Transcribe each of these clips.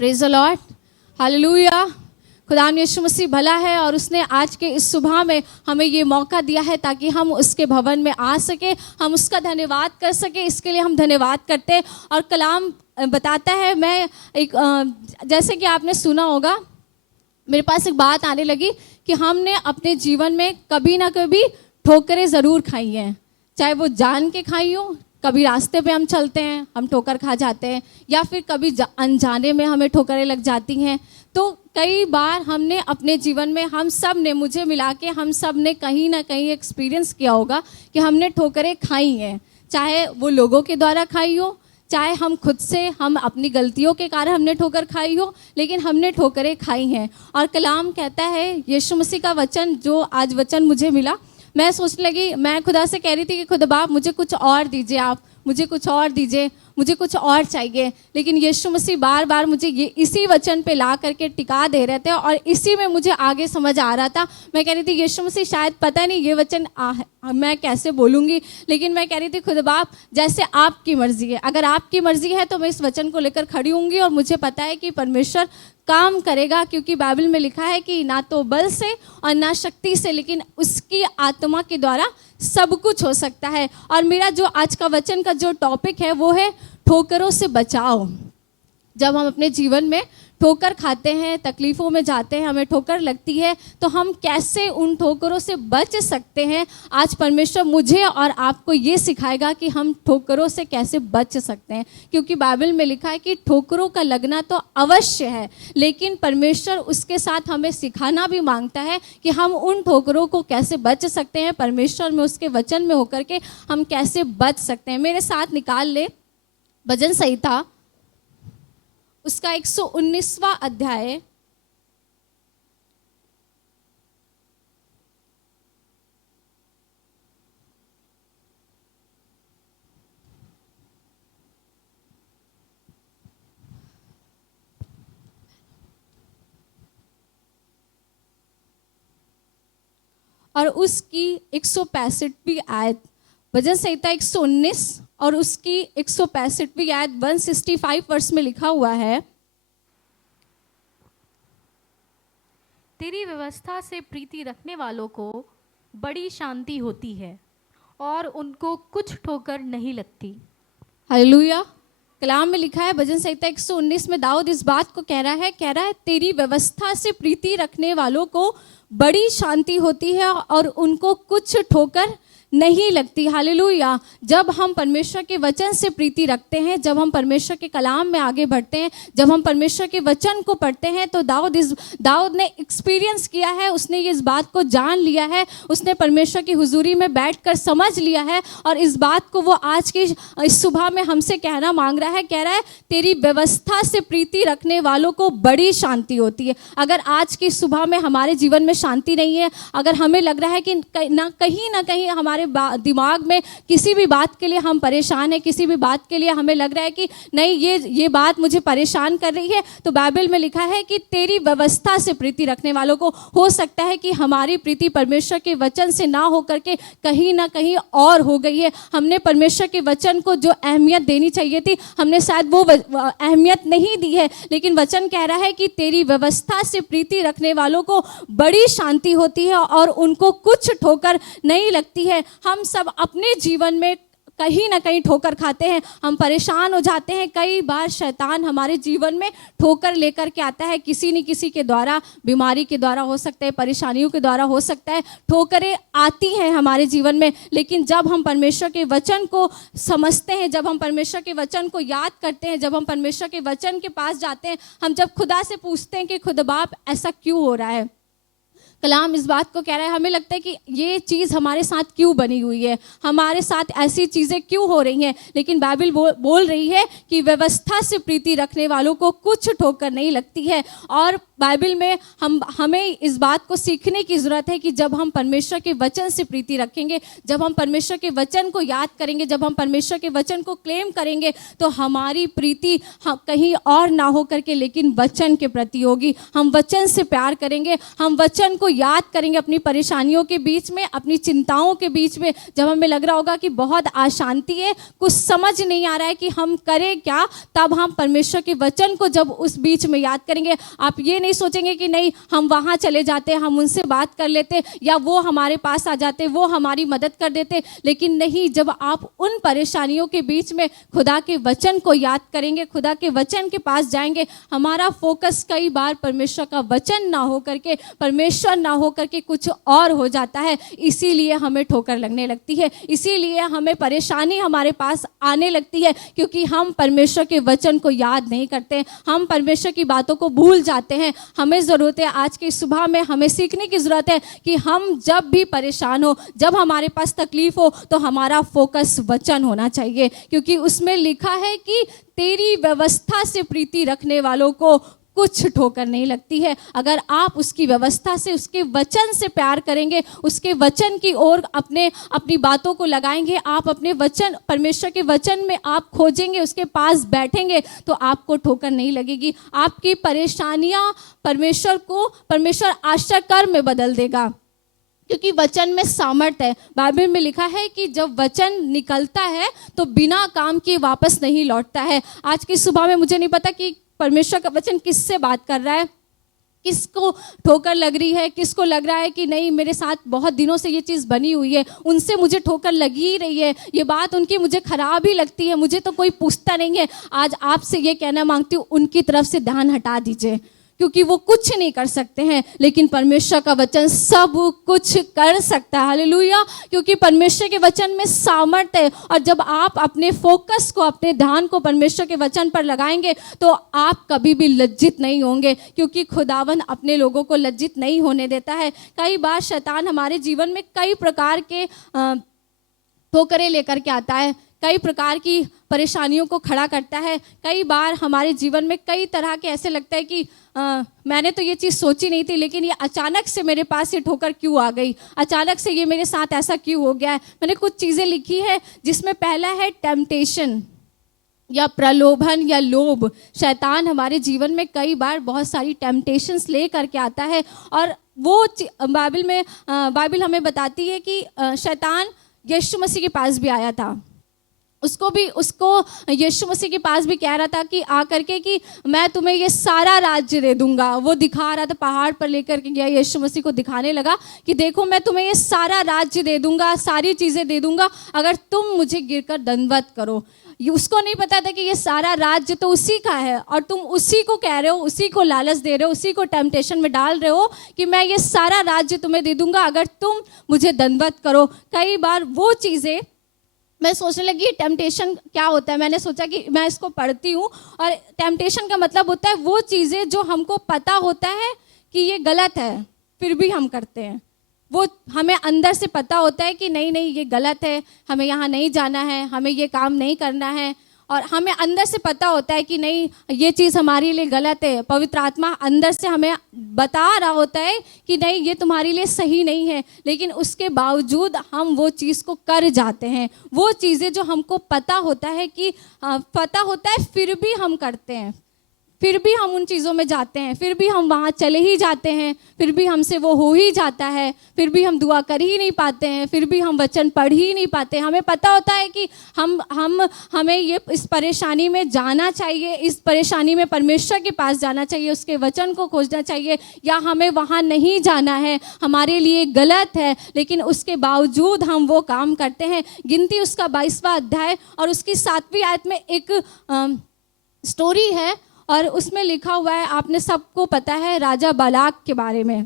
Praise the Lord, hallelujah. खुदा यीशु मसीह भला है और उसने आज के इस सुबह में हमें ये मौका दिया है ताकि हम उसके भवन में आ सके, हम उसका धन्यवाद कर सके। इसके लिए हम धन्यवाद करते हैं। और कलाम बताता है, मैं जैसे कि आपने सुना होगा, मेरे पास एक बात आने लगी कि हमने अपने जीवन में कभी ना कभी ठोकरें ज़रूर खाई हैं, चाहे वो जान के खाई हो। कभी रास्ते पे हम चलते हैं, हम ठोकर खा जाते हैं, या फिर कभी अनजाने में हमें ठोकरें लग जाती हैं। तो कई बार हमने अपने जीवन में, हम सब ने, मुझे मिला के हम सब ने कहीं ना कहीं एक्सपीरियंस किया होगा कि हमने ठोकरें खाई हैं। चाहे वो लोगों के द्वारा खाई हो, चाहे हम खुद से, हम अपनी गलतियों के कारण हमने ठोकर खाई हो, लेकिन हमने ठोकरें खाई हैं। और कलाम कहता है, यीशु मसीह का वचन, जो आज वचन मुझे मिला, मैं सोचने लगी, मैं खुदा से कह रही थी कि खुदा बाप मुझे कुछ और दीजिए, आप मुझे कुछ और दीजिए, मुझे कुछ और चाहिए। लेकिन यीशु मसीह बार बार मुझे ये इसी वचन पे ला करके टिका दे रहे थे और इसी में मुझे आगे समझ आ रहा था। मैं कह रही थी यीशु मसीह शायद पता नहीं ये वचन मैं कैसे बोलूँगी, लेकिन मैं कह रही थी खुदा बाप जैसे आपकी मर्जी है, अगर आपकी मर्जी है तो मैं इस वचन को लेकर खड़ी होंगी। और मुझे पता है कि परमेश्वर काम करेगा, क्योंकि बाइबल में लिखा है कि ना तो बल से और ना शक्ति से, लेकिन उसकी आत्मा के द्वारा सब कुछ हो सकता है। और मेरा जो आज का वचन का जो टॉपिक है वो है ठोकरों से बचाओ। जब हम अपने जीवन में ठोकर खाते हैं, तकलीफ़ों में जाते हैं, हमें ठोकर लगती है, तो हम कैसे उन ठोकरों से बच सकते हैं। आज परमेश्वर मुझे और आपको ये सिखाएगा कि हम ठोकरों से कैसे बच सकते हैं, क्योंकि बाइबल में लिखा है कि ठोकरों का लगना तो अवश्य है, लेकिन परमेश्वर उसके साथ हमें सिखाना भी मांगता है कि हम उन ठोकरों को कैसे बच सकते हैं। परमेश्वर में, उसके वचन में होकर के हम कैसे बच सकते हैं। मेरे साथ निकाल ले भजन संहिता, उसका 119वां अध्याय, और उसकी 165वीं आयत। भजन संहिता 119 और उसकी 165वीं आयत 165 वर्ष में लिखा हुआ है, तेरी व्यवस्था से प्रीति रखने वालों को बड़ी शांति होती है और उनको कुछ ठोकर नहीं लगती। हालेलुया। कलाम में लिखा है, भजन संहिता 119 में दाऊद इस बात को कह रहा है तेरी व्यवस्था से प्रीति रखने वालों को बड़ी शांति होती है और उनको कुछ ठोकर नहीं लगती। हालेलुया। जब हम परमेश्वर के वचन से प्रीति रखते हैं, जब हम परमेश्वर के कलाम में आगे बढ़ते हैं, जब हम परमेश्वर के वचन को पढ़ते हैं, तो दाऊद ने एक्सपीरियंस किया है, उसने इस बात को जान लिया है, उसने परमेश्वर की हुजूरी में बैठकर समझ लिया है, और इस बात को वो आज की इस सुबह में हमसे कहना मांग रहा है। कह रहा है तेरी व्यवस्था से प्रीति रखने वालों को बड़ी शांति होती है। अगर आज की सुबह में हमारे जीवन में शांति नहीं है, अगर हमें लग रहा है कि ना कहीं हमारे दिमाग में किसी भी बात के लिए हम परेशान हैं, किसी भी बात के लिए हमें लग रहा है कि नहीं ये बात मुझे परेशान कर रही है, तो बाइबल में लिखा है कि तेरी व्यवस्था से प्रीति रखने वालों को, हो सकता है कि हमारी प्रीति परमेश्वर के वचन से ना होकर के कहीं ना कहीं और हो गई है। हमने परमेश्वर के वचन को जो अहमियत देनी चाहिए थी, हमने शायद वो अहमियत नहीं दी है। लेकिन वचन कह रहा है कि तेरी व्यवस्था से प्रीति रखने वालों को बड़ी शांति होती है और उनको कुछ ठोकर नहीं लगती है। हम सब अपने जीवन में कहीं ना कहीं ठोकर खाते हैं, हम परेशान हो जाते हैं। कई बार शैतान हमारे जीवन में ठोकर लेकर के आता है, किसी न किसी के द्वारा, बीमारी के द्वारा हो सकता है, परेशानियों के द्वारा हो सकता है, ठोकरें आती हैं हमारे जीवन में। लेकिन जब हम परमेश्वर के वचन को समझते हैं, जब हम परमेश्वर के वचन को याद करते हैं, जब हम परमेश्वर के वचन के पास जाते हैं, हम जब खुदा से पूछते हैं कि खुदा बाप ऐसा क्यों हो रहा है, कलाम इस बात को कह रहा है, हमें लगता है कि ये चीज़ हमारे साथ क्यों बनी हुई है, हमारे साथ ऐसी चीज़ें क्यों हो रही हैं, लेकिन बाइबल बोल रही है कि व्यवस्था से प्रीति रखने वालों को कुछ ठोकर नहीं लगती है। और बाइबल में हमें इस बात को सीखने की ज़रूरत है कि जब हम परमेश्वर के वचन से प्रीति रखेंगे, जब हम परमेश्वर के वचन को याद करेंगे, जब हम परमेश्वर के वचन को क्लेम करेंगे, तो हमारी प्रीति कहीं और ना हो करके लेकिन वचन के प्रति होगी। हम वचन से प्यार करेंगे, हम वचन को याद करेंगे अपनी परेशानियों के बीच में, अपनी चिंताओं के बीच में। जब हमें लग रहा होगा कि बहुत अशांति है, कुछ समझ नहीं आ रहा है कि हम करें क्या, तब हम परमेश्वर के वचन को जब उस बीच में याद करेंगे, आप ये नहीं सोचेंगे कि नहीं हम वहाँ चले जाते, हम उनसे बात कर लेते, या वो हमारे पास आ जाते, वो हमारी मदद कर देते। लेकिन नहीं, जब आप उन परेशानियों के बीच में खुदा के वचन को याद करेंगे, खुदा के वचन के पास जाएंगे, हमारा फोकस कई बार परमेश्वर का वचन ना हो करके, परमेश्वर ना हो करके कुछ और हो जाता है। इसीलिए हमें ठोकर लगने लगती है, इसीलिए हमें परेशानी हमारे पास आने लगती है, क्योंकि हम परमेश्वर के वचन को याद नहीं करते, हम परमेश्वर की बातों को भूल जाते हैं। हमें ज़रूरत है, आज की सुबह में हमें सीखने की ज़रूरत है कि हम जब भी परेशान हो, जब हमारे पास तकलीफ हो, तो हमारा फोकस वचन होना चाहिए, क्योंकि उसमें लिखा है कि तेरी व्यवस्था से प्रीति रखने वालों को कुछ ठोकर नहीं लगती है। अगर आप उसकी व्यवस्था से, उसके वचन से प्यार करेंगे, उसके वचन की ओर अपनी बातों को लगाएंगे, आप अपने वचन, परमेश्वर के वचन में आप खोजेंगे, उसके पास बैठेंगे, तो आपको ठोकर नहीं लगेगी। आपकी परेशानियां परमेश्वर आश्चर्य में बदल देगा, क्योंकि वचन में सामर्थ है। बाइबल में लिखा है कि जब वचन निकलता है तो बिना काम किए वापस नहीं लौटता है। आज की सुबह में मुझे नहीं पता कि परमेश्वर का वचन किससे बात कर रहा है, किसको ठोकर लग रही है, किसको लग रहा है कि नहीं मेरे साथ बहुत दिनों से ये चीज़ बनी हुई है, उनसे मुझे ठोकर लगी ही रही है, ये बात उनकी मुझे खराब ही लगती है, मुझे तो कोई पूछता नहीं है। आज आपसे ये कहना मांगती हूँ, उनकी तरफ से ध्यान हटा दीजिए, क्योंकि वो कुछ नहीं कर सकते हैं, लेकिन परमेश्वर का वचन सब कुछ कर सकता है। हालेलुया, क्योंकि परमेश्वर के वचन में सामर्थ है। और जब आप अपने फोकस को, अपने ध्यान को परमेश्वर के वचन पर लगाएंगे, तो आप कभी भी लज्जित नहीं होंगे, क्योंकि खुदावन अपने लोगों को लज्जित नहीं होने देता है। कई बार शैतान हमारे जीवन में कई प्रकार के ठोकरें लेकर के आता है, कई प्रकार की परेशानियों को खड़ा करता है। कई बार हमारे जीवन में कई तरह के ऐसे लगता है कि मैंने तो ये चीज़ सोची नहीं थी, लेकिन ये अचानक से मेरे पास ये ठोकर क्यों आ गई, अचानक से ये मेरे साथ ऐसा क्यों हो गया है। मैंने कुछ चीज़ें लिखी है, जिसमें पहला है टेम्पटेशन या प्रलोभन या लोभ। शैतान हमारे जीवन में कई बार बहुत सारी टेम्पटेशंस ले करके आता है, और वो बाइबल हमें बताती है कि शैतान यीशु मसीह के पास भी आया था। उसको यीशु मसीह के पास भी कह रहा था कि आकर के कि मैं तुम्हें ये सारा राज्य दे दूंगा। वो दिखा रहा था, पहाड़ पर लेकर के गया, यीशु मसीह को दिखाने लगा कि देखो मैं तुम्हें ये सारा राज्य दे दूंगा, सारी चीज़ें दे दूंगा, अगर तुम मुझे गिरकर दंडवत करो। उसको नहीं पता था कि ये सारा राज्य तो उसी का है, और तुम उसी को कह रहे हो, उसी को लालच दे रहे हो, उसी को टेम्पटेशन में डाल रहे हो कि मैं ये सारा राज्य तुम्हें दे दूंगा अगर तुम मुझे दंडवत करो। कई बार वो चीज़ें मैं सोचने लगी टेम्पटेशन क्या होता है। मैंने सोचा कि मैं इसको पढ़ती हूँ, और टेम्पटेशन का मतलब होता है वो चीज़ें जो हमको पता होता है कि ये गलत है, फिर भी हम करते हैं। वो हमें अंदर से पता होता है कि नहीं नहीं ये गलत है, हमें यहाँ नहीं जाना है, हमें ये काम नहीं करना है, और हमें अंदर से पता होता है कि नहीं ये चीज़ हमारे लिए गलत है। पवित्र आत्मा अंदर से हमें बता रहा होता है कि नहीं ये तुम्हारे लिए सही नहीं है, लेकिन उसके बावजूद हम वो चीज़ को कर जाते हैं। वो चीज़ें जो हमको पता होता है कि पता होता है, फिर भी हम करते हैं, फिर भी हम उन चीज़ों में जाते हैं, फिर भी हम वहाँ चले ही जाते हैं, फिर भी हमसे वो हो ही जाता है, फिर भी हम दुआ कर ही नहीं पाते हैं, फिर भी हम वचन पढ़ ही नहीं पाते। हमें पता होता है कि हमें ये इस परेशानी में जाना चाहिए, इस परेशानी में परमेश्वर के पास जाना चाहिए, उसके वचन को खोजना चाहिए, या हमें वहाँ नहीं जाना है, हमारे लिए गलत है, लेकिन उसके बावजूद हम वो काम करते हैं। गिनती उसका 22वां अध्याय और उसकी 7वीं आयत में एक स्टोरी है, और उसमें लिखा हुआ है, आपने सबको पता है राजा बालाक के बारे में।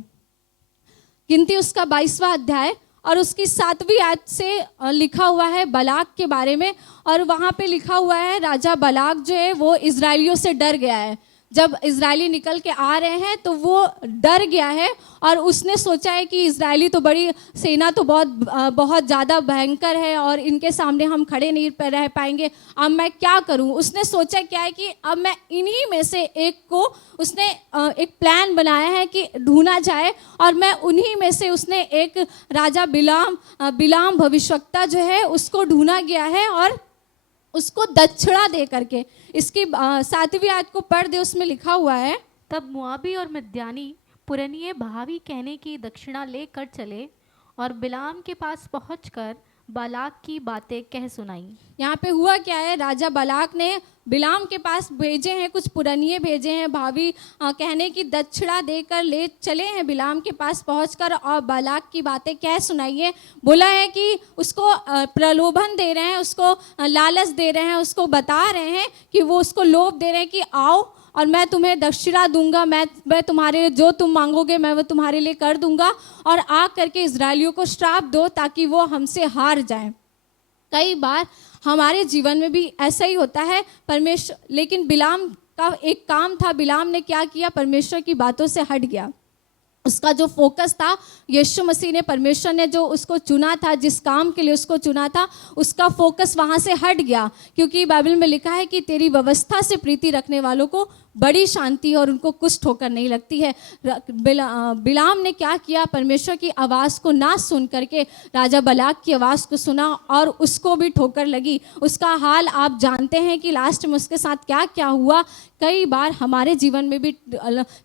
गिनती उसका 22वां अध्याय और उसकी 7वीं आयत से लिखा हुआ है बालाक के बारे में, और वहाँ पे लिखा हुआ है राजा बालाक जो है वो इजराइलियों से डर गया है। जब इजरायली निकल के आ रहे हैं तो वो डर गया है और उसने सोचा है कि इजरायली तो बड़ी सेना तो बहुत ज़्यादा भयंकर है और इनके सामने हम खड़े नहीं रह पाएंगे, अब मैं क्या करूं। उसने सोचा क्या है कि अब मैं इन्हीं में से एक को उसने एक प्लान बनाया है कि ढूंढा जाए और मैं उन्हीं में से उसने एक राजा बिलाम भविष्यवक्ता जो है उसको ढूंढा गया है और उसको दक्षिणा दे करके, इसकी 7वीं आयत को पढ़ दे, उसमें लिखा हुआ है, तब मुआबी और मिद्यानी पुरनिये भावी कहने की दक्षिणा लेकर चले और बिलाम के पास पहुंचकर बालाक की बातें कह सुनाई। यहाँ पे हुआ क्या है, राजा बालाक ने बिलाम के पास भेजे हैं, कुछ पुरनिये भेजे हैं, भावी कहने की दक्षिणा देकर ले चले हैं बिलाम के पास पहुंचकर और बालाक की बातें कह सुनाइए। बोला है कि उसको प्रलोभन दे रहे हैं, उसको लालच दे रहे हैं, उसको बता रहे हैं कि वो उसको लोभ दे रहे हैं कि आओ और मैं तुम्हें दक्षिणा दूंगा, मैं तुम्हारे जो तुम मांगोगे मैं वो तुम्हारे लिए कर दूंगा और आ करके इजरायलियों को श्राप दो ताकि वो हमसे हार जाएं। कई बार हमारे जीवन में भी ऐसा ही होता है परमेश्वर, लेकिन बिलाम का एक काम था, बिलाम ने क्या किया, परमेश्वर की बातों से हट गया। उसका जो फोकस था, यीशु मसीह ने, परमेश्वर ने जो उसको चुना था, जिस काम के लिए उसको चुना था, उसका फोकस वहाँ से हट गया। क्योंकि बाइबल में लिखा है कि तेरी व्यवस्था से प्रीति रखने वालों को बड़ी शांति और उनको कुछ ठोकर नहीं लगती है। बिलाम ने क्या किया, परमेश्वर की आवाज़ को ना सुन करके राजा बालाक की आवाज़ को सुना और उसको भी ठोकर लगी। उसका हाल आप जानते हैं कि लास्ट में उसके साथ क्या क्या हुआ। कई बार हमारे जीवन में भी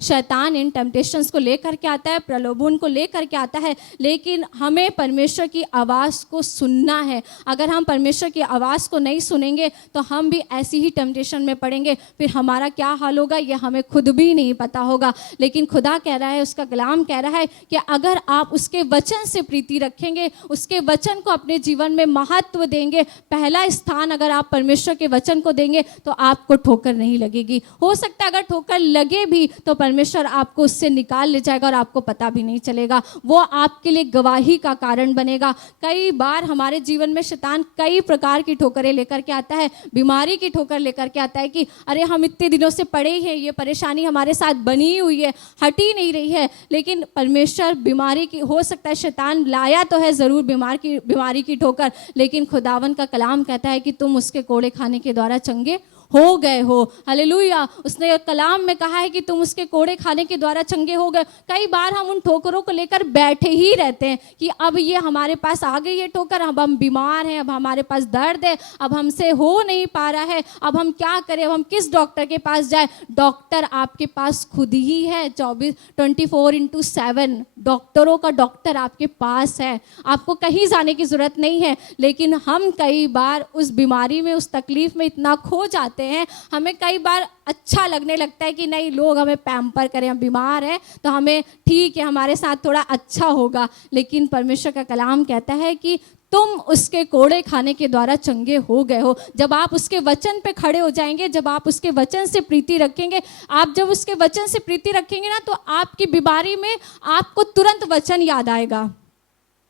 शैतान इन टेम्पटेशंस को लेकर के आता है, प्रलोभन को लेकर के आता है, लेकिन हमें परमेश्वर की आवाज़ को सुनना है। अगर हम परमेश्वर की आवाज़ को नहीं सुनेंगे तो हम भी ऐसी ही टेम्पटेशन में पड़ेंगे, फिर हमारा क्या हाल होगा ये हमें खुद भी नहीं पता होगा। लेकिन खुदा कह रहा है, उसका कलाम कह रहा है कि अगर आप उसके वचन से प्रीति रखेंगे, उसके वचन को अपने जीवन में महत्व देंगे, पहला स्थान अगर आप परमेश्वर के वचन को देंगे तो आपको ठोकर नहीं लगेगी। हो सकता है अगर ठोकर लगे भी तो परमेश्वर आपको उससे निकाल ले जाएगा और आपको पता भी नहीं चलेगा, वो आपके लिए गवाही का कारण बनेगा। कई बार हमारे जीवन में शैतान कई प्रकार की ठोकरें लेकर के आता है, बीमारी की ठोकर लेकर के आता है कि अरे हम इतने दिनों से पड़े ही हैं, ये परेशानी हमारे साथ बनी हुई है, हटी नहीं रही है। लेकिन परमेश्वर बीमारी की, हो सकता है शैतान लाया तो है ज़रूर बीमारी की ठोकर, लेकिन खुदावन का कलाम कहता है कि तुम उसके कोड़े खाने के द्वारा चंगे हो गए हो। हालेलुया। उसने कलाम में कहा है कि तुम उसके कोड़े खाने के द्वारा चंगे हो गए। कई बार हम उन ठोकरों को लेकर बैठे ही रहते हैं कि अब ये हमारे पास आ गई है ठोकर, अब हम बीमार हैं, अब हमारे पास दर्द है, अब हमसे हो नहीं पा रहा है, अब हम क्या करें, अब हम किस डॉक्टर के पास जाए। डॉक्टर आपके पास खुद ही है, 24/7 डॉक्टरों का डॉक्टर आपके पास है, आपको कहीं जाने की जरूरत नहीं है। लेकिन हम कई बार उस बीमारी में, उस तकलीफ में इतना खो जाते हैं, हमें कई बार अच्छा लगने लगता है कि नहीं लोग हमें पैम्पर करें, हम बीमार हैं तो हमें ठीक है, हमारे साथ थोड़ा अच्छा होगा। लेकिन परमेश्वर का कलाम कहता है कि तुम उसके कोड़े खाने के द्वारा चंगे हो गए हो। जब आप उसके वचन पे खड़े हो जाएंगे, जब आप उसके वचन से प्रीति रखेंगे, आप जब उसके वचन से प्रीति रखेंगे ना, तो आपकी बीमारी में आपको तुरंत वचन याद आएगा,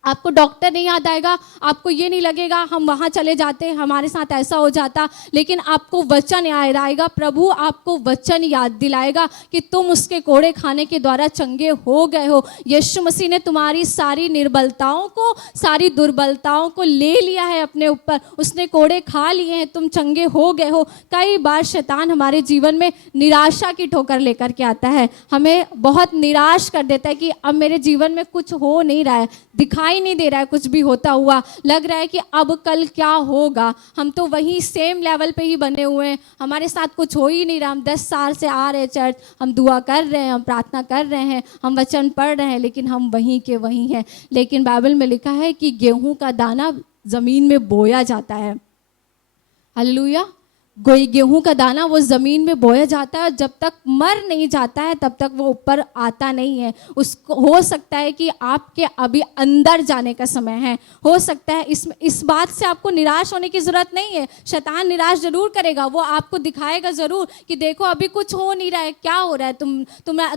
आपको डॉक्टर नहीं याद आएगा, आपको ये नहीं लगेगा हम वहाँ चले जाते, हमारे साथ ऐसा हो जाता, लेकिन आपको वचन याद आएगा। प्रभु आपको वचन याद दिलाएगा कि तुम उसके कोड़े खाने के द्वारा चंगे हो गए हो। यीशु मसीह ने तुम्हारी सारी निर्बलताओं को, सारी दुर्बलताओं को ले लिया है अपने ऊपर, उसने कोड़े खा लिए हैं, तुम चंगे हो गए हो। कई बार शैतान हमारे जीवन में निराशा की ठोकर लेकर के आता है, हमें बहुत निराश कर देता है कि अब मेरे जीवन में कुछ हो नहीं रहा है, दिखाई नहीं दे रहा है कुछ भी होता हुआ, लग रहा है कि अब कल क्या होगा, हम तो वहीं सेम लेवल पे ही बने हुए हैं, हमारे साथ कुछ हो ही नहीं रहा। हम 10 साल से आ रहे हैं चर्च, हम दुआ कर रहे हैं, हम प्रार्थना कर रहे हैं, हम वचन पढ़ रहे हैं, लेकिन हम वहीं के वहीं हैं। लेकिन बाइबल में लिखा है कि गेहूं का दाना जमीन में बोया जाता है। हालेलुया। गेहूं का दाना वो ज़मीन में बोया जाता है, जब तक मर नहीं जाता है तब तक वो ऊपर आता नहीं है। उसको हो सकता है कि आपके अभी अंदर जाने का समय है, हो सकता है इस बात से आपको निराश होने की ज़रूरत नहीं है। शैतान निराश ज़रूर करेगा, वो आपको दिखाएगा ज़रूर कि देखो अभी कुछ हो नहीं रहा है, क्या हो रहा है,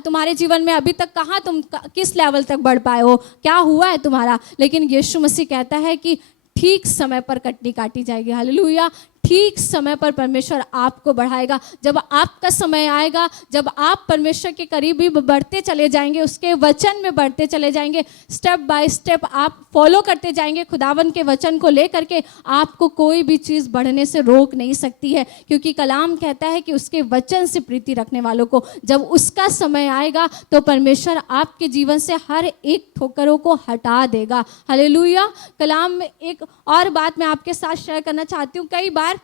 तुम्हारे जीवन में अभी तक कहाँ, तुम किस लेवल तक बढ़ पाए हो, क्या हुआ है तुम्हारा। लेकिन यीशु मसीह कहता है कि ठीक समय पर कटनी काटी जाएगी। हालेलुया। ठीक समय पर परमेश्वर आपको बढ़ाएगा। जब आपका समय आएगा, जब आप परमेश्वर के करीब भी बढ़ते चले जाएंगे, उसके वचन में बढ़ते चले जाएंगे, स्टेप बाय स्टेप आप फॉलो करते जाएंगे खुदावन के वचन को लेकर के, आपको कोई भी चीज़ बढ़ने से रोक नहीं सकती है। क्योंकि कलाम कहता है कि उसके वचन से प्रीति रखने वालों को जब उसका समय आएगा तो परमेश्वर आपके जीवन से हर एक ठोकरों को हटा देगा। हालेलुया। कलाम में एक और बात मैं आपके साथ शेयर करना चाहती हूँ। कई बार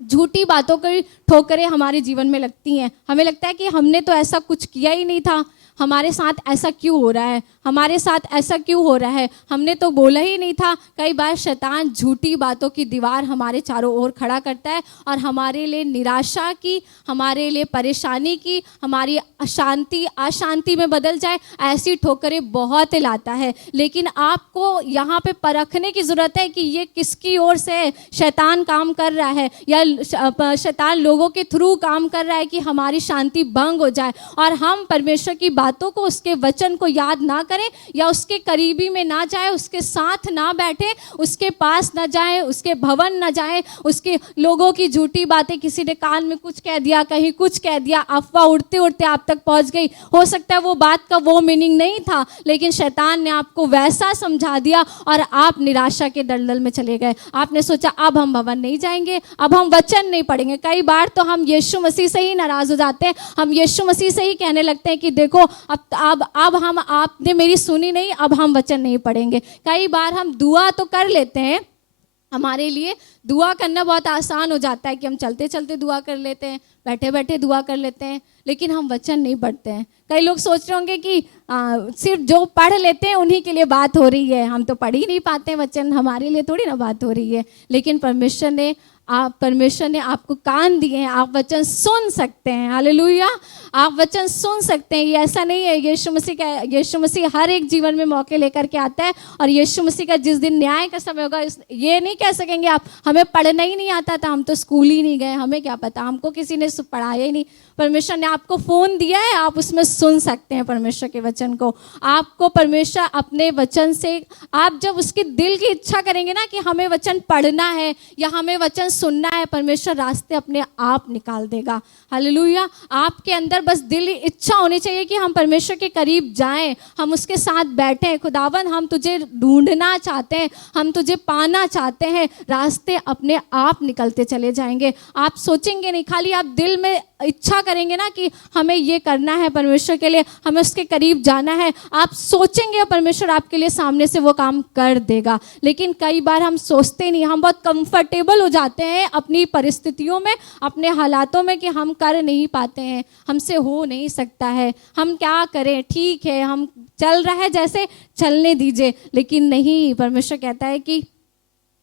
झूठी बातों की ठोकरें हमारे जीवन में लगती हैं। हमें लगता है कि हमने तो ऐसा कुछ किया ही नहीं था, हमारे साथ ऐसा क्यों हो रहा है, हमारे साथ ऐसा क्यों हो रहा है, हमने तो बोला ही नहीं था। कई बार शैतान झूठी बातों की दीवार हमारे चारों ओर खड़ा करता है और हमारे लिए निराशा की, हमारे लिए परेशानी की, हमारी अशांति में बदल जाए, ऐसी ठोकरें बहुत लाता है। लेकिन आपको यहाँ पे परखने की ज़रूरत है कि ये किसकी ओर से शैतान काम कर रहा है, या शैतान लोगों के थ्रू काम कर रहा है कि हमारी शांति भंग हो जाए और हम परमेश्वर की बातों को, उसके वचन को याद ना करें, या उसके करीबी में ना जाए, उसके साथ ना बैठे, उसके पास ना जाए, उसके भवन ना जाए। उसके लोगों की झूठी बातें, किसी ने कान में कुछ कह दिया, कहीं कुछ कह दिया, अफवाह उड़ते उड़ते आप तक पहुंच गई। हो सकता है वो बात का वो मीनिंग नहीं था, लेकिन शैतान ने आपको वैसा समझा दिया और आप निराशा के दलदल में चले गए। आपने सोचा अब हम भवन नहीं जाएंगे, अब हम वचन नहीं पढ़ेंगे। कई बार तो हम यीशु मसीह से ही नाराज हो जाते हैं, हम यीशु मसीह से ही कहने लगते हैं कि देखो अब हम, आपने मेरी सुनी नहीं, अब हम वचन नहीं पढ़ेंगे। कई बार हम दुआ तो कर लेते हैं, हमारे लिए दुआ करना बहुत आसान हो जाता है कि हम चलते चलते दुआ कर लेते हैं, बैठे बैठे दुआ कर लेते हैं, लेकिन हम वचन नहीं पढ़ते हैं। कई लोग सोच रहे होंगे कि सिर्फ जो पढ़ लेते हैं उन्हीं के लिए बात हो रही है, हम तो पढ़ ही नहीं पाते हैं वचन, हमारे लिए थोड़ी ना बात हो रही है। लेकिन परमेश्वर ने आपको कान दिए हैं, आप वचन सुन सकते हैं। हालेलुया। आप वचन सुन सकते हैं। ये ऐसा नहीं है, यीशु मसीह हर एक जीवन में मौके लेकर के आता है, और यीशु मसीह का जिस दिन न्याय का समय होगा, ये नहीं कह सकेंगे आप हमें पढ़ना ही नहीं आता था, हम तो स्कूल ही नहीं गए, हमें क्या पता, हमको किसी ने पढ़ाया ही नहीं। परमेश्वर ने आपको फ़ोन दिया है, आप उसमें सुन सकते हैं परमेश्वर के वचन को। आपको परमेश्वर अपने वचन से, आप जब उसकी दिल की इच्छा करेंगे ना कि हमें वचन पढ़ना है या हमें वचन सुनना है, परमेश्वर रास्ते अपने आप निकाल देगा। हालेलुया। आपके अंदर बस दिल की इच्छा होनी चाहिए कि हम परमेश्वर के करीब जाएं, हम उसके साथ बैठें। खुदावन, हम तुझे ढूंढना चाहते हैं, हम तुझे पाना चाहते हैं। रास्ते अपने आप निकलते चले जाएंगे। आप सोचेंगे नहीं, खाली आप दिल में इच्छा करेंगे ना कि हमें ये करना है परमेश्वर के लिए, हमें उसके करीब जाना है, आप सोचेंगे और परमेश्वर आपके लिए सामने से वो काम कर देगा। लेकिन कई बार हम सोचते नहीं, हम बहुत कंफर्टेबल हो जाते हैं अपनी परिस्थितियों में, अपने हालातों में, कि हम कर नहीं पाते हैं, हमसे हो नहीं सकता है, हम क्या करें, ठीक है हम चल रहा है जैसे चलने दीजिए। लेकिन नहीं, परमेश्वर कहता है कि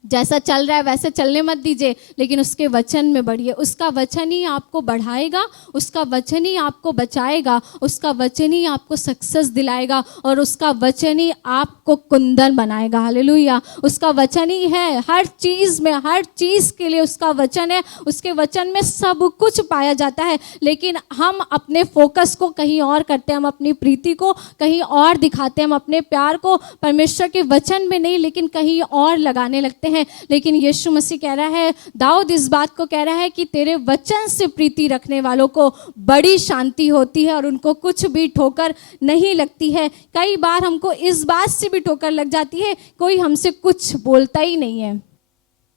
जैसा चल रहा है वैसे चलने मत दीजिए, लेकिन उसके वचन में बढ़िए। उसका वचन ही आपको बढ़ाएगा, उसका वचन ही आपको बचाएगा, उसका वचन ही आपको सक्सेस दिलाएगा, और उसका वचन ही आपको कुंदन बनाएगा। हालेलुया। उसका वचन ही है हर चीज़ में, हर चीज़ के लिए उसका वचन है। उसके वचन में सब कुछ पाया जाता है, लेकिन हम अपने फोकस को कहीं और करते हैं, हम अपनी प्रीति को कहीं और दिखाते हैं, हम अपने प्यार को परमेश्वर के वचन में नहीं लेकिन कहीं और लगाने लगते हैं। लेकिन यीशु मसीह कह रहा है, दाऊद इस बात को कह रहा है कि तेरे वचन से प्रीति रखने वालों को बड़ी शांति होती है और उनको कुछ भी ठोकर नहीं लगती है। कई बार हमको इस बात से भी ठोकर लग जाती है, कोई हमसे कुछ बोलता ही नहीं है।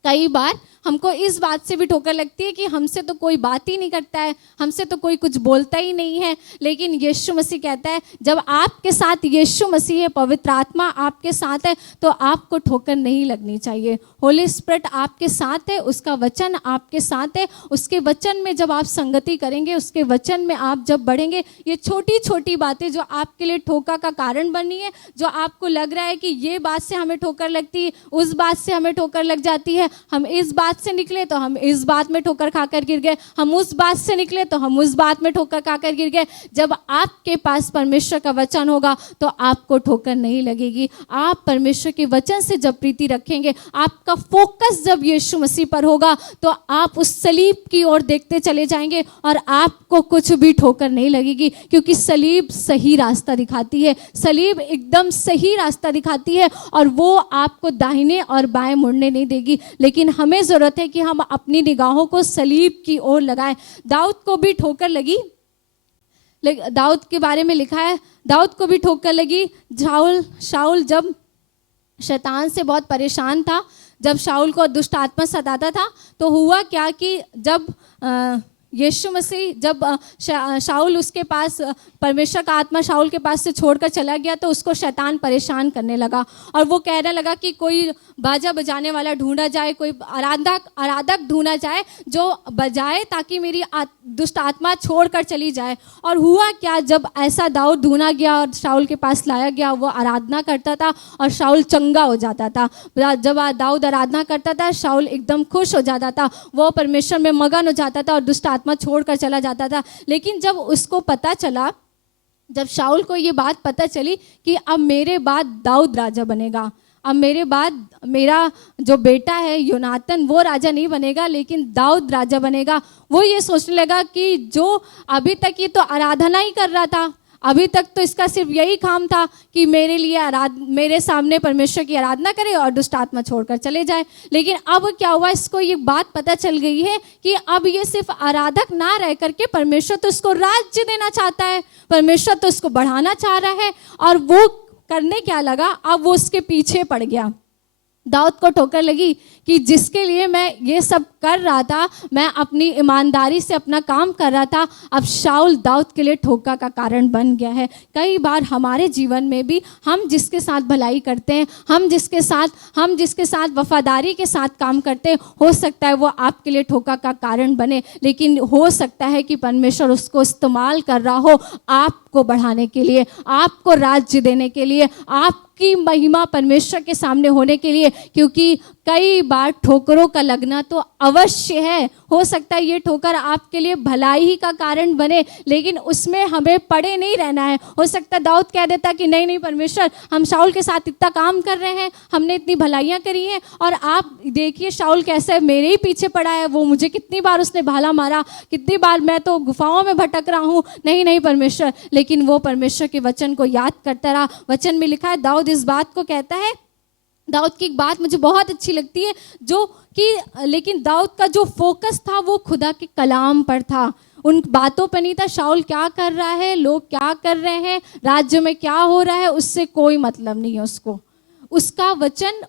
कई बार हमको इस बात से भी ठोकर लगती है कि हमसे तो कोई बात ही नहीं करता है, हमसे तो कोई कुछ बोलता ही नहीं है। लेकिन यीशु मसीह कहता है, जब आपके साथ यीशु मसीह है, पवित्र आत्मा आपके साथ है, तो आपको ठोकर नहीं लगनी चाहिए। होली स्पिरिट आपके साथ है, उसका वचन आपके साथ है। उसके वचन में जब आप संगति करेंगे, उसके वचन में आप जब बढ़ेंगे, ये छोटी छोटी बातें जो आपके लिए ठोकर का कारण बनी है, जो आपको लग रहा है कि ये बात से हमें ठोकर लगती है, उस बात से हमें ठोकर लग जाती है, हम इस बात से निकले तो हम इस बात में ठोकर खाकर गिर गए, हम उस बात से निकले तो हम उस बात में ठोकर खाकर गिर गए। जब आपके पास परमेश्वर का वचन होगा तो आपको ठोकर नहीं लगेगी। आप परमेश्वर के वचन से जब प्रीति रखेंगे, आपका फोकस जब यीशु मसीह पर होगा, तो आप उस सलीब की ओर देखते चले जाएंगे और आपको कुछ भी ठोकर नहीं लगेगी, क्योंकि सलीब सही रास्ता दिखाती है, सलीब एकदम सही रास्ता दिखाती है, और वो आपको दाहिने और बाएं मुड़ने नहीं देगी। लेकिन हमें जरूरत ज़रूरत है कि हम अपनी निगाहों को सलीब की ओर लगाएं। दाऊद को भी ठोकर लगी, दाऊद के बारे में लिखा है, दाऊद को भी ठोकर लगी। शाऊल जब शैतान से बहुत परेशान था, जब शाऊल को दुष्ट आत्मा सताता था, तो हुआ क्या कि जब यीशु मसीह, जब शाऊल उसके पास, परमेश्वर का आत्मा शाऊल के पास से छोड़कर चला गया, तो उसको शैतान परेशान करने लगा और वो कहने लगा कि कोई बाजा बजाने वाला ढूंढा जाए, कोई आराधक ढूंढा जाए जो बजाए ताकि मेरी दुष्ट आत्मा छोड़कर चली जाए। और हुआ क्या, जब ऐसा दाऊद ढूंढा गया और शाऊल के पास लाया गया, वो आराधना करता था और शाऊल चंगा हो जाता था। जब दाऊद आराधना करता था, शाऊल एकदम खुश हो जाता था, वो परमेश्वर में मगन हो जाता था और दुष्ट आत्मा छोड़कर चला जाता था। लेकिन जब उसको पता चला, जब शाऊल को ये बात पता चली कि अब मेरे बाद दाऊद राजा बनेगा, अब मेरे बाद मेरा जो बेटा है योनातन वो राजा नहीं बनेगा लेकिन दाऊद राजा बनेगा, वो ये सोचने लगा कि जो अभी तक ये तो आराधना ही कर रहा था, अभी तक तो इसका सिर्फ यही काम था कि मेरे सामने परमेश्वर की आराधना करे और दुष्ट आत्मा छोड़कर चले जाए। लेकिन अब क्या हुआ, इसको ये बात पता चल गई है कि अब ये सिर्फ आराधक ना रह करके परमेश्वर तो इसको राज्य देना चाहता है, परमेश्वर तो इसको बढ़ाना चाह रहा है। और वो करने क्या लगा, अब वो उसके पीछे पड़ गया। दाऊद को ठोकर लगी कि जिसके लिए मैं ये सब कर रहा था, मैं अपनी ईमानदारी से अपना काम कर रहा था, अब शाऊल दाऊद के लिए ठोकर का कारण बन गया है। कई बार हमारे जीवन में भी हम जिसके साथ भलाई करते हैं, हम जिसके साथ वफादारी के साथ काम करते हैं, हो सकता है वो आपके लिए ठोकर का कारण बने, लेकिन हो सकता है कि परमेश्वर उसको इस्तेमाल कर रहा हो आपको बढ़ाने के लिए, आपको राज्य देने के लिए, आपकी महिमा परमेश्वर के सामने होने के लिए। क्योंकि कई बार ठोकरों का लगना तो अवश्य है, हो सकता है ये ठोकर आपके लिए भलाई ही का कारण बने, लेकिन उसमें हमें पड़े नहीं रहना है। हो सकता है दाऊद कह देता कि नहीं नहीं परमेश्वर, हम शाऊल के साथ इतना काम कर रहे हैं, हमने इतनी भलाइयाँ करी हैं, और आप देखिए शाऊल कैसे मेरे ही पीछे पड़ा है, वो मुझे कितनी बार उसने भाला मारा, कितनी बार मैं तो गुफाओं में भटक रहा हूँ। नहीं नहीं परमेश्वर, लेकिन वो परमेश्वर के वचन को याद करता रहा। वचन में लिखा है, दाऊद इस बात को कहता है, दाऊद की एक बात मुझे बहुत अच्छी लगती है, जो कि लेकिन दाऊद का जो फोकस था वो खुदा के कलाम पर था, उन बातों पर नहीं था। शाऊल क्या कर रहा है, लोग क्या कर रहे हैं, राज्य में क्या हो रहा है, उससे कोई मतलब नहीं है उसको। उसका वचन,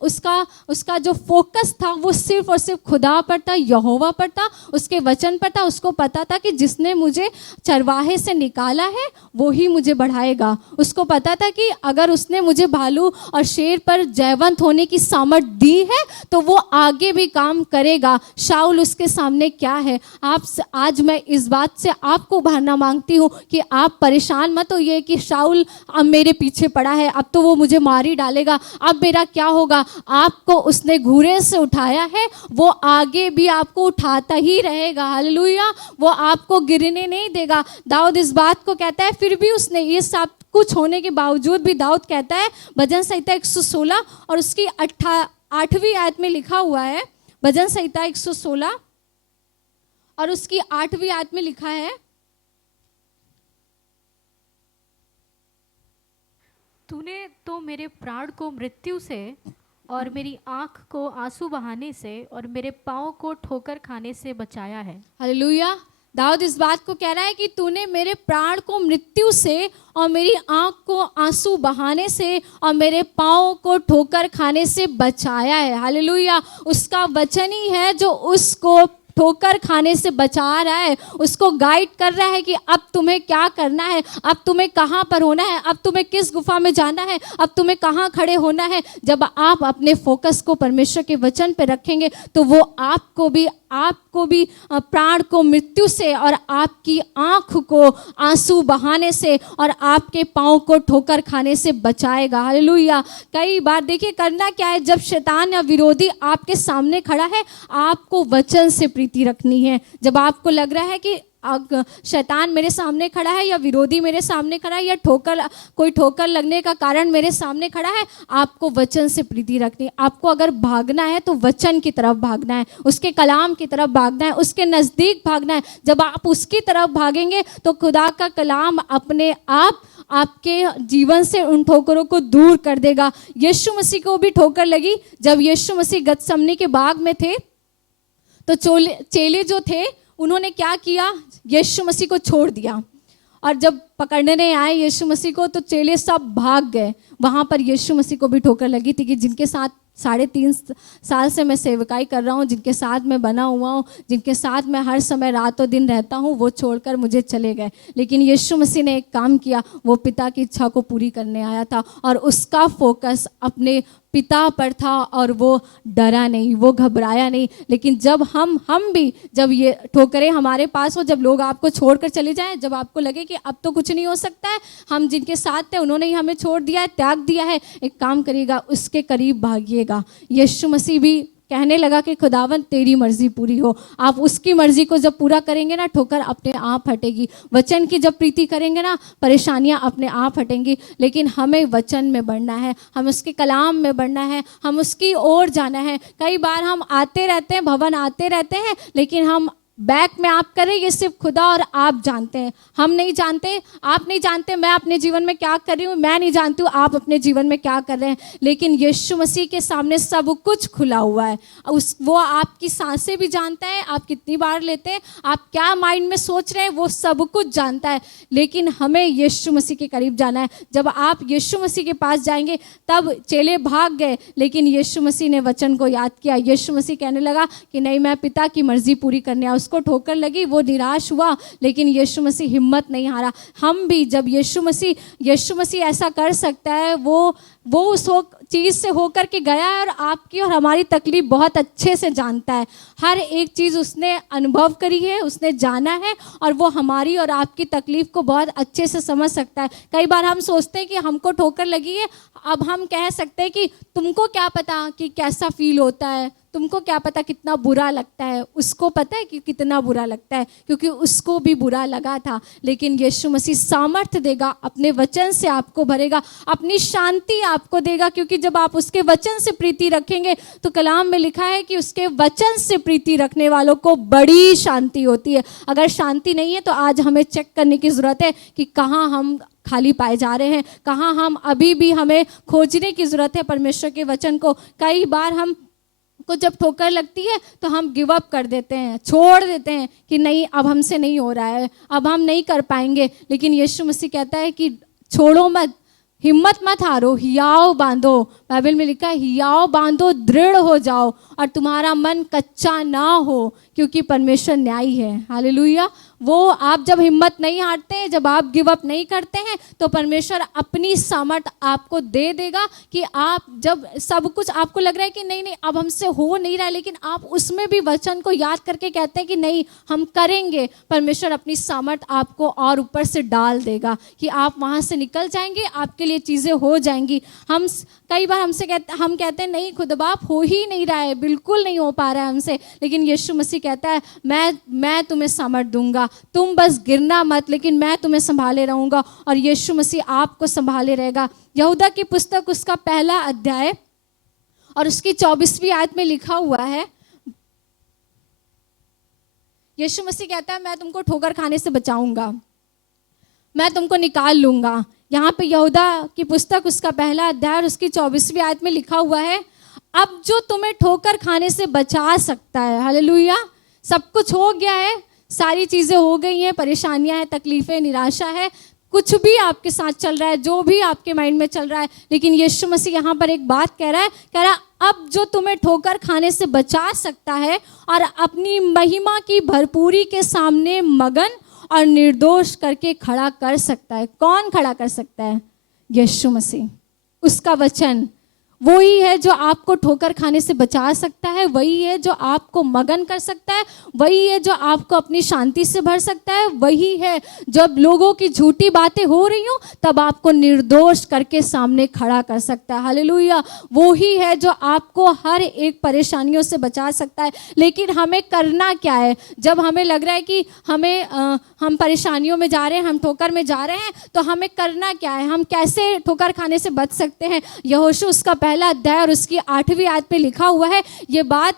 उसका जो फोकस था वो सिर्फ और सिर्फ खुदा पर था, यहोवा पर था, उसके वचन पर था। उसको पता था कि जिसने मुझे चरवाहे से निकाला है वो ही मुझे बढ़ाएगा। उसको पता था कि अगर उसने मुझे भालू और शेर पर जयवंत होने की सामर्थ दी है तो वो आगे भी काम करेगा। शाऊल उसके सामने क्या है। आज मैं इस बात से आपको उभारना मांगती हूँ कि आप परेशान मत होइए कि शाऊल अब मेरे पीछे पड़ा है, अब तो वो मुझे मार ही डालेगा, अब मेरा क्या होगा। आपको उसने घूरे से उठाया है, वो आगे भी आपको उठाता ही रहेगा। हालेलुया, वो आपको गिरने नहीं देगा। दाऊद इस बात को कहता है, फिर भी उसने ये सब कुछ होने के बावजूद भी दाऊद कहता है, भजन संहिता 116 और उसकी 8वीं आयत में लिखा हुआ है, भजन संहिता 116 और उसकी 8वीं आयत में लिखा है, तूने तो मेरे प्राण को मृत्यु से और मेरी आँख को आंसू बहाने से और मेरे पाँव को ठोकर खाने से बचाया है। हालेलुया। दाऊद इस बात को कह रहा है कि तूने मेरे प्राण को मृत्यु से और मेरी आँख को आंसू बहाने से और मेरे पाँव को ठोकर खाने से बचाया है। हालेलुया। उसका वचन ही है जो उसको ठोकर खाने से बचा रहा है, उसको गाइड कर रहा है कि अब तुम्हें क्या करना है, अब तुम्हें कहाँ पर होना है, अब तुम्हें किस गुफा में जाना है, अब तुम्हें कहाँ खड़े होना है। जब आप अपने फोकस को परमेश्वर के वचन पे रखेंगे तो वो आपको भी प्राण को मृत्यु से और आपकी आँख को आंसू बहाने से और आपके पाँव को ठोकर खाने से बचाएगा। हालेलुया। कई बार देखिए करना क्या है, जब शैतान या विरोधी आपके सामने खड़ा है, आपको वचन से प्रीति रखनी है। जब आपको लग रहा है कि शैतान मेरे सामने खड़ा है या विरोधी मेरे सामने खड़ा है या कोई ठोकर लगने का कारण मेरे सामने खड़ा है, आपको वचन से प्रीति रखनी। आपको अगर भागना है तो वचन की तरफ भागना है, उसके कलाम की तरफ भागना है, उसके नज़दीक भागना है। जब आप उसकी तरफ भागेंगे तो खुदा का कलाम अपने आप आपके जीवन से उन ठोकरों को दूर कर देगा। यीशु मसीह को भी ठोकर लगी जब यीशु मसीह गतसमनी के बाग में थे। तो चेले जो थे उन्होंने क्या किया, यीशु मसीह को छोड़ दिया। और जब पकड़ने आए यीशु मसीह को तो चेले सब भाग गए। वहाँ पर यीशु मसीह को भी ठोकर लगी थी कि जिनके साथ 3.5 साल से मैं सेवकाई कर रहा हूँ, जिनके साथ मैं बना हुआ हूँ, जिनके साथ मैं हर समय रातों दिन रहता हूँ, वो छोड़कर मुझे चले गए। लेकिन यीशु मसीह ने एक काम किया, वो पिता की इच्छा को पूरी करने आया था और उसका फोकस अपने पिता पर था और वो डरा नहीं, वो घबराया नहीं। लेकिन जब हम भी जब ये ठोकरें हमारे पास हो, जब लोग आपको छोड़कर चले जाएं, जब आपको लगे कि अब तो कुछ नहीं हो सकता है, हम जिनके साथ थे उन्होंने ही हमें छोड़ दिया है, त्याग दिया है, एक काम करिएगा, उसके करीब भागिएगा। यीशु मसीह भी कहने लगा कि खुदावन तेरी मर्जी पूरी हो। आप उसकी मर्जी को जब पूरा करेंगे ना, ठोकर अपने आप हटेगी। वचन की जब प्रीति करेंगे ना, परेशानियां अपने आप हटेंगी। लेकिन हमें वचन में बढ़ना है, हम उसके कलाम में बढ़ना है, हम उसकी ओर जाना है। कई बार हम आते रहते हैं, भवन आते रहते हैं, लेकिन हम बैक में आप करें, ये सिर्फ खुदा और आप जानते हैं। हम नहीं जानते, आप नहीं जानते मैं अपने जीवन में क्या कर रही हूँ, मैं नहीं जानती हूँ आप अपने जीवन में क्या कर रहे हैं। लेकिन यीशु मसीह के सामने सब कुछ खुला हुआ है। वो आपकी सांसें भी जानता है, आप कितनी बार लेते हैं, आप क्या माइंड में सोच रहे हैं, वो सब कुछ जानता है। लेकिन हमें यीशु मसीह के करीब जाना है। जब आप यीशु मसीह के पास जाएंगे, तब चेले भाग गए, लेकिन यीशु मसीह ने वचन को याद किया। यीशु मसीह कहने लगा कि नहीं, मैं पिता की मर्जी पूरी करने आया। उसको ठोकर लगी, वो निराश हुआ, लेकिन यीशु मसीह हिम्मत नहीं हारा। हम भी जब यीशु मसीह ऐसा कर सकता है, वो उस चीज़ से होकर के गया है और आपकी और हमारी तकलीफ बहुत अच्छे से जानता है। हर एक चीज़ उसने अनुभव करी है, उसने जाना है, और वो हमारी और आपकी तकलीफ को बहुत अच्छे से समझ सकता है। कई बार हम सोचते हैं कि हमको ठोकर लगी है, अब हम कह सकते हैं कि तुमको क्या पता कि कैसा फील होता है, तुमको क्या पता कितना बुरा लगता है। उसको पता है कि कितना बुरा लगता है, क्योंकि उसको भी बुरा लगा था। लेकिन यीशु मसीह सामर्थ्य देगा, अपने वचन से आपको भरेगा, अपनी शांति आपको देगा। क्योंकि जब आप उसके वचन से प्रीति रखेंगे, तो कलाम में लिखा है कि उसके वचन से प्रीति रखने वालों को बड़ी शांति होती है। अगर शांति नहीं है तो आज हमें चेक करने की ज़रूरत है कि कहाँ हम खाली पाए जा रहे हैं, कहाँ हम अभी भी हमें खोजने की ज़रूरत है परमेश्वर के वचन को। कई बार हम को जब ठोकर लगती है तो हम गिव अप कर देते हैं, छोड़ देते हैं कि नहीं, अब हमसे नहीं हो रहा है, अब हम नहीं कर पाएंगे। लेकिन यीशु मसीह कहता है कि छोड़ो मत, हिम्मत मत हारो, हियाव बांधो। बाइबल में लिखा है हियाव बांधो, दृढ़ हो जाओ और तुम्हारा मन कच्चा ना हो, क्योंकि परमेश्वर न्यायी है। हालेलुया। वो आप जब हिम्मत नहीं हारते हैं, जब आप गिव अप नहीं करते हैं, तो परमेश्वर अपनी सामर्थ आपको दे देगा कि आप जब सब कुछ आपको लग रहा है कि नहीं अब हमसे हो नहीं रहा है, लेकिन आप उसमें भी वचन को याद करके कहते हैं कि नहीं हम करेंगे, परमेश्वर अपनी सामर्थ आपको और ऊपर से डाल देगा कि आप वहाँ से निकल जाएंगे, आपके लिए चीज़ें हो जाएंगी। हम कई बार हम कहते हैं नहीं खुदा बाप हो ही नहीं रहा है, बिल्कुल नहीं हो पा रहा है हमसे। लेकिन यीशु मसीह कहता है मैं तुम्हें सामर्थ दूंगा, तुम बस गिरना मत, लेकिन मैं तुम्हें संभाले रहूंगा। और यीशु मसीह आपको संभाले रहेगा। यहूदा की पुस्तक उसका 1 अध्याय और उसकी 24वीं आयत में लिखा हुआ है, यीशु मसीह कहता है मैं तुमको ठोकर खाने से बचाऊंगा, मैं तुमको निकाल लूंगा। यहाँ पे यहूदा की पुस्तक उसका 1 अध्याय और उसकी 24वीं आयत में लिखा हुआ है, अब जो तुम्हें ठोकर खाने से बचा सकता है। हालेलुया। सब कुछ हो गया है, सारी चीज़ें हो गई हैं, परेशानियां हैं, तकलीफ़ें, निराशा है, कुछ भी आपके साथ चल रहा है, जो भी आपके माइंड में चल रहा है, लेकिन यीशु मसीह यहाँ पर एक बात कह रहा है अब जो तुम्हें ठोकर खाने से बचा सकता है और अपनी महिमा की भरपूरी के सामने मगन और निर्दोष करके खड़ा कर सकता है। कौन खड़ा कर सकता है? यीशु मसीह। उसका वचन वही है जो आपको ठोकर खाने से बचा सकता है, वही है जो आपको मगन कर सकता है, वही है जो आपको अपनी शांति से भर सकता है, वही है जब लोगों की झूठी बातें हो रही हो तब आपको निर्दोष करके सामने खड़ा कर सकता है। हालेलुया। वो ही है जो आपको हर एक परेशानियों से बचा सकता है। लेकिन हमें करना क्या है? जब हमें लग रहा है कि हम परेशानियों में जा रहे हैं, हम ठोकर में जा रहे हैं, तो हमें करना क्या है? हम कैसे ठोकर खाने से बच सकते हैं? यहोशू उसका 1 अध्याय और उसकी 8वीं आयत पे लिखा हुआ है। ये बात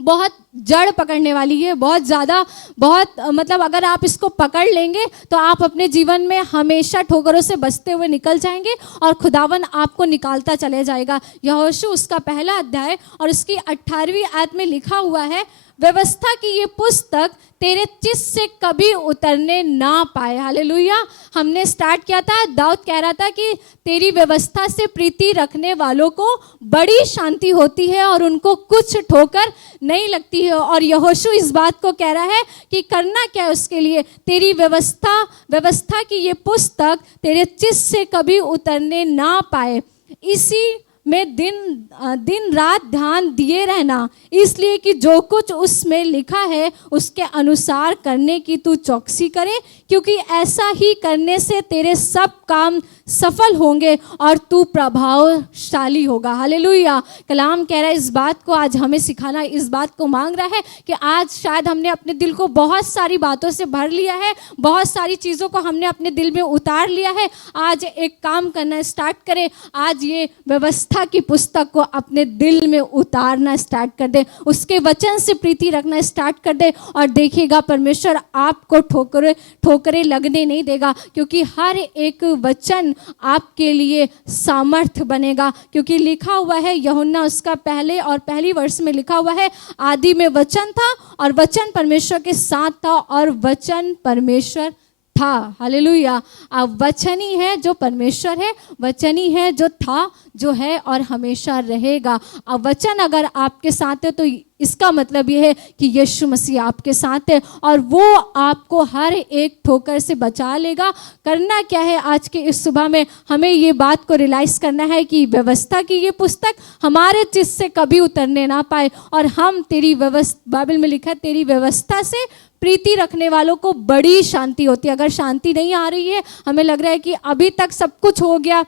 बहुत जड़ पकड़ने वाली है, बहुत ज़्यादा, बहुत मतलब अगर आप इसको पकड़ लेंगे तो आप अपने जीवन में हमेशा ठोकरों से बचते हुए निकल जाएंगे और खुदावन आपको निकालता चले जाएगा। यहोशू उसका 1 अध्याय और उसकी 18वीं आयत में लिखा हुआ है, व्यवस्था की ये पुस्तक तेरे चित्त से कभी उतरने ना पाए। हालेलुया। हमने स्टार्ट किया था, दाऊद कह रहा था कि तेरी व्यवस्था से प्रीति रखने वालों को बड़ी शांति होती है और उनको कुछ ठोकर नहीं लगती है। और यहोशू इस बात को कह रहा है कि करना क्या है उसके लिए, तेरी व्यवस्था की ये पुस्तक तेरे चित्त से कभी उतरने ना पाए, इसी में दिन रात ध्यान दिए रहना, इसलिए कि जो कुछ उसमें लिखा है उसके अनुसार करने की तू चौकसी करे, क्योंकि ऐसा ही करने से तेरे सब काम सफल होंगे और तू प्रभावशाली होगा। हालेलुया। कलाम कह रहा है इस बात को आज हमें सिखाना, इस बात को मांग रहा है कि आज शायद हमने अपने दिल को बहुत सारी बातों से भर लिया है, बहुत सारी चीज़ों को हमने अपने दिल में उतार लिया है। आज एक काम करना स्टार्ट करें, आज ये व्यवस्था की पुस्तक को अपने दिल में उतारना स्टार्ट कर दे, उसके वचन से प्रीति रखना स्टार्ट कर दे और देखिएगा परमेश्वर आपको ठोकरें लगने नहीं देगा, क्योंकि हर एक वचन आपके लिए सामर्थ बनेगा। क्योंकि लिखा हुआ है, यूहन्ना उसका पहली वर्ष में लिखा हुआ है, आदि में वचन था और वचन परमेश्वर के साथ था और वचन परमेश्वर था। हालेलुया। अब वचन ही है जो परमेश्वर है, वचन ही है जो था, जो है और हमेशा रहेगा। अब वचन अगर आपके साथ है तो इसका मतलब ये है कि यीशु मसीह आपके साथ है और वो आपको हर एक ठोकर से बचा लेगा। करना क्या है आज के इस सुबह में, हमें ये बात को रियलाइज करना है कि व्यवस्था की ये पुस्तक हमारे चित्त से कभी उतरने ना पाए और हम तेरी व्यवस्था, बाइबल में लिखा है, तेरी व्यवस्था से प्रीति रखने वालों को बड़ी शांति होती है। अगर शांति नहीं आ रही है, हमें लग रहा है कि अभी तक सब कुछ हो गया,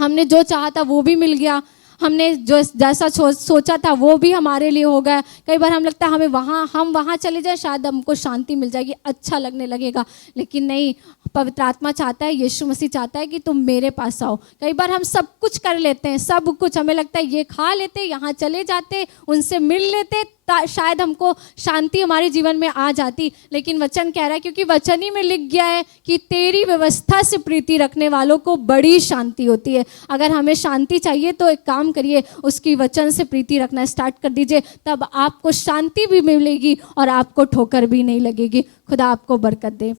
हमने जो चाहा था वो भी मिल गया, हमने जो जैसा सोचा था वो भी हमारे लिए हो गया। कई बार हम लगता है हम वहाँ चले जाए, शायद हमको शांति मिल जाएगी, अच्छा लगने लगेगा, लेकिन नहीं, पवित्र आत्मा चाहता है, यीशु मसीह चाहता है कि तुम मेरे पास आओ। कई बार हम सब कुछ कर लेते हैं, सब कुछ हमें लगता है ये खा लेते, यहाँ चले जाते, उनसे मिल लेते, शायद हमको शांति हमारे जीवन में आ जाती, लेकिन वचन कह रहा है, क्योंकि वचन ही में लिख गया है कि तेरी व्यवस्था से प्रीति रखने वालों को बड़ी शांति होती है। अगर हमें शांति चाहिए तो एक काम करिए, उसकी वचन से प्रीति रखना स्टार्ट कर दीजिए, तब आपको शांति भी मिलेगी और आपको ठोकर भी नहीं लगेगी। खुदा आपको बरकत दे।